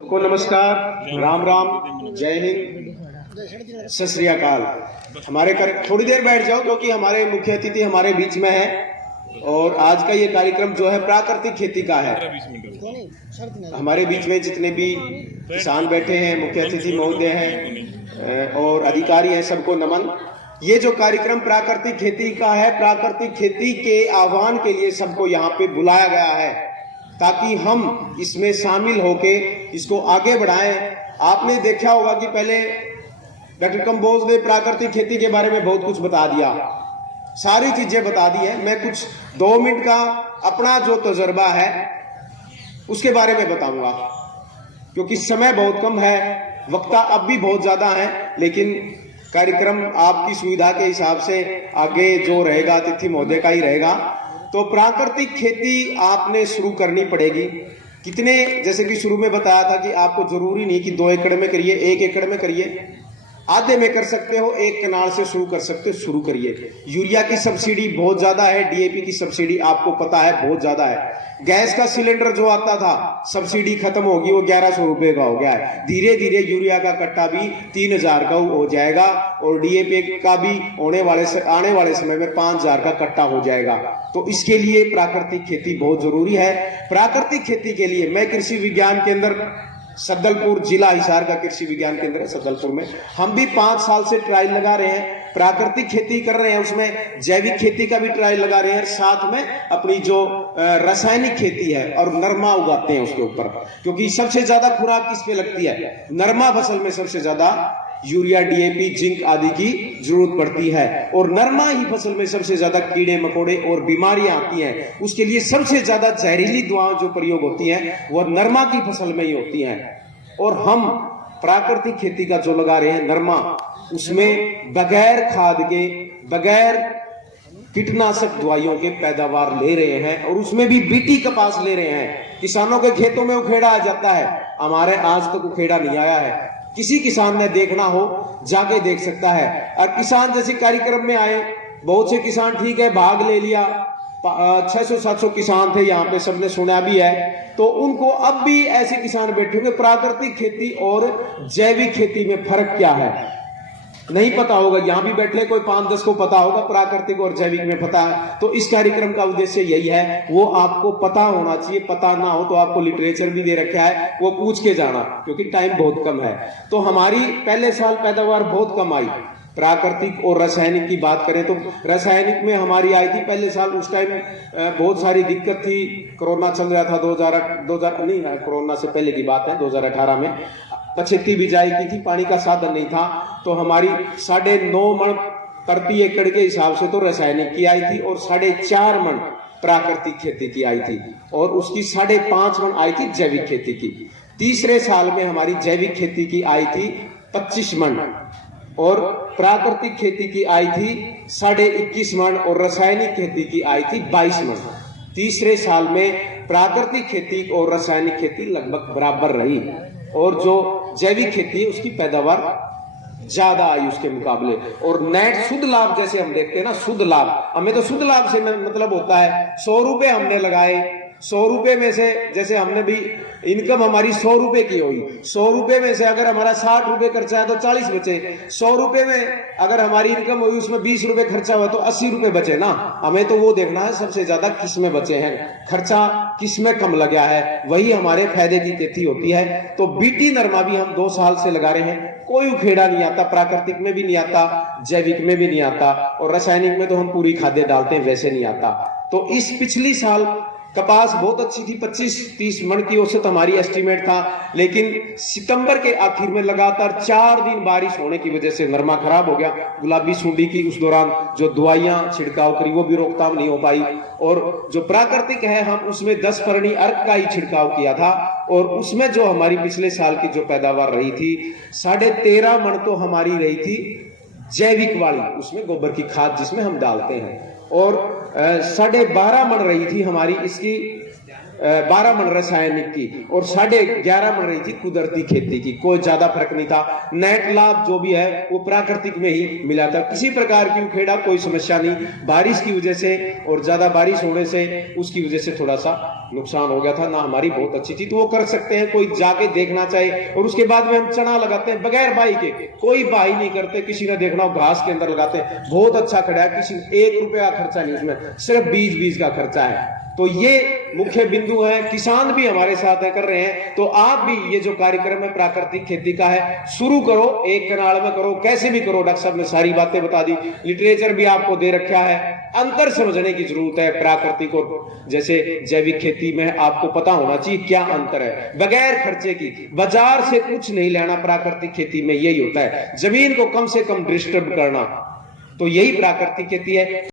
को नमस्कार, राम राम, जय हिंद, सत श्री अकाल। हमारे थोड़ी देर बैठ जाओ क्योंकि हमारे मुख्य अतिथि हमारे बीच में है और आज का ये कार्यक्रम जो है प्राकृतिक खेती का है। हमारे बीच में जितने भी किसान बैठे हैं, मुख्य अतिथि महोदय हैं और अधिकारी हैं, सबको नमन। ये जो कार्यक्रम प्राकृतिक खेती का है, प्राकृतिक खेती के आह्वान के लिए सबको यहाँ पे बुलाया गया है ताकि हम इसमें शामिल होके इसको आगे बढ़ाएं। आपने देखा होगा कि पहले डॉक्टर कंबोज ने प्राकृतिक खेती के बारे में बहुत कुछ बता दिया, सारी चीजें बता दी है। मैं कुछ 2 मिनट का अपना जो तजुर्बा है उसके बारे में बताऊंगा क्योंकि समय बहुत कम है, वक्त अब भी बहुत ज्यादा है, लेकिन कार्यक्रम आपकी सुविधा के हिसाब से आगे जो रहेगा अतिथि महोदय का ही रहेगा। तो प्राकृतिक खेती आपने शुरू करनी पड़ेगी। कितने, जैसे कि शुरू में बताया था कि आपको जरूरी नहीं कि 2 एकड़ में करिए, 1 एकड़ में करिए, आधे में कर सकते हो, 1 कनाल से शुरू कर सकते हो, शुरू करिए। यूरिया की सब्सिडी बहुत ज्यादा है, डीएपी की सब्सिडी आपको पता है बहुत ज्यादा है। गैस का सिलेंडर जो आता था सब्सिडी खत्म होगी, वो 1100 रुपए का हो गया है। धीरे धीरे यूरिया का कट्टा भी 3000 का हो जाएगा और डीएपी का भी आने वाले समय में 5000 का कट्टा हो जाएगा। तो इसके लिए प्राकृतिक खेती बहुत जरूरी है। प्राकृतिक खेती के लिए मैं कृषि विज्ञान केंद्र सद्दलपुर, जिला हिसार का कृषि विज्ञान केंद्र है सद्दलपुर में, हम भी 5 साल से ट्रायल लगा रहे हैं। प्राकृतिक खेती कर रहे हैं, उसमें जैविक खेती का भी ट्रायल लगा रहे हैं, साथ में अपनी जो रासायनिक खेती है और नरमा उगाते हैं उसके ऊपर, क्योंकि सबसे ज्यादा खुराक किस पे लगती है? नरमा फसल में सबसे ज्यादा यूरिया, डीएपी, जिंक आदि की जरूरत पड़ती है और नरमा ही फसल में सबसे ज्यादा कीड़े मकोड़े और बीमारियां आती हैं। उसके लिए सबसे ज्यादा जहरीली दवाओं जो प्रयोग होती हैं वह नरमा की फसल में ही होती हैं। और हम प्राकृतिक खेती का जो लगा रहे हैं नरमा, उसमें बगैर खाद के, बगैर कीटनाशक दवाइयों के पैदावार ले रहे हैं और उसमें भी बीटी कपास ले रहे हैं। किसानों के खेतों में उखेड़ा आ जाता है, हमारे आज तक उखेड़ा नहीं आया है। किसी किसान ने देखना हो जाके देख सकता है। और किसान जैसे कार्यक्रम में आए, बहुत से किसान ठीक है भाग ले लिया, 600-700 किसान थे यहाँ पे, सबने सुना भी है। तो उनको अब भी ऐसे किसान बैठे होंगे, प्राकृतिक खेती और जैविक खेती में फर्क क्या है नहीं पता होगा। यहाँ भी बैठे कोई 5-10 को पता होगा, प्राकृतिक और जैविक में पता है। तो इस कार्यक्रम का उद्देश्य यही है, वो आपको पता होना चाहिए। पता ना हो तो आपको लिटरेचर भी दे रखा है, वो पूछ के जाना, क्योंकि टाइम बहुत कम है। तो हमारी पहले साल पैदावार बहुत कम आई। प्राकृतिक और रासायनिक की बात करें तो रासायनिक में हमारी आई थी पहले साल, उस टाइम बहुत सारी दिक्कत थी, कोरोना चल रहा था। 2000 नहीं, कोरोना से पहले की बात है, 2018 में पछेती बिजाई की थी, पानी का साधन नहीं था। तो हमारी 9.5 मन प्रति एकड़ के हिसाब से तो रासायनिक की आई थी और 4.5 मन प्राकृतिक खेती की आई थी और उसकी 5.5 मन आई थी जैविक खेती की। तीसरे साल में हमारी जैविक खेती की आई थी 25 मन और प्राकृतिक खेती की आई थी 21.5 मन और रासायनिक खेती की आई थी 22 मन। तीसरे साल में प्राकृतिक खेती और रासायनिक खेती लगभग बराबर रही और जो जैविक खेती है उसकी पैदावार ज्यादा आई उसके मुकाबले। और नेट शुद्ध लाभ जैसे हम देखते हैं ना, शुद्ध लाभ, हमें तो शुद्ध लाभ से मतलब होता है 100 रुपए हमने लगाए, 100 रुपए में से जैसे हमने भी इनकम हमारी 100 रुपए की हुई, 100 रुपए में से अगर हमारा 60 रुपए खर्चा है तो 40 बचे। 100 रुपए में अगर हमारी इनकम हुई, उसमें 20 रुपए खर्चा हुआ तो 80 रुपए बचे ना। हमें तो वो देखना है सबसे ज्यादा किस में बचे हैं, खर्चा किस में कम लगा है, वही हमारे फायदे की खेती होती है। तो बीटी नरमा भी हम 2 साल से लगा रहे हैं, कोई उखेड़ा नहीं आता, प्राकृतिक में भी नहीं आता, जैविक में भी नहीं आता और रासायनिक में तो हम पूरी खाद्य डालते हैं, वैसे नहीं आता। तो इस पिछली साल कपास बहुत अच्छी थी, 25-30 मन की औसत हमारी एस्टीमेट था, लेकिन सितंबर के आखिर में लगातार 4 दिन बारिश होने की वजह से नरमा खराब हो गया। गुलाबी सुंडी की उस दौरान जो दवाइयां छिड़काव करी वो भी रोकथाम नहीं हो पाई और जो प्राकृतिक है हम उसमें 10 परणी अर्क का ही छिड़काव किया था और उसमें जो हमारी पिछले साल की जो पैदावार रही थी 13.5 मन तो हमारी रही थी जैविक वाली, उसमें गोबर की खाद जिसमें हम डालते हैं, और 12.5 मन रही थी हमारी इसकी 12 मन रासायनिक की और 11.5 मन रही थी कुदरती खेती की। कोई ज्यादा फर्क नहीं था। नेट लाभ जो भी है वो प्राकृतिक में ही मिला था। किसी प्रकार की उखेड़ा कोई समस्या नहीं। बारिश की वजह से और ज्यादा बारिश होने से उसकी वजह से थोड़ा सा नुकसान हो गया था ना। हमारी बहुत अच्छी थी, तो वो कर सकते हैं, कोई जाके देखना चाहिए। और उसके बाद में हम चना लगाते हैं बगैर बाई के, कोई बाई नहीं करते। किसी ने देखना हो घास के अंदर लगाते हैं, बहुत अच्छा खड़ा है, किसी 1 रुपया खर्चा नहीं उसमें, सिर्फ बीज का खर्चा है। तो ये मुख्य बिंदु है। किसान भी हमारे साथ है, कर रहे हैं। तो आप भी ये जो कार्यक्रम है प्राकृतिक खेती का है, शुरू करो, एक कनाल में करो, कैसे भी करो। डॉक्टर साहब ने सारी बातें बता दी, लिटरेचर भी आपको दे रखा है। अंतर समझने की जरूरत है प्राकृतिक और जैसे जैविक खेती में। आपको पता होना चाहिए क्या अंतर है। बगैर खर्चे की, बाजार से कुछ नहीं लेना, प्राकृतिक खेती में यही होता है। जमीन को कम से कम डिस्टर्ब करना, तो यही प्राकृतिक खेती है।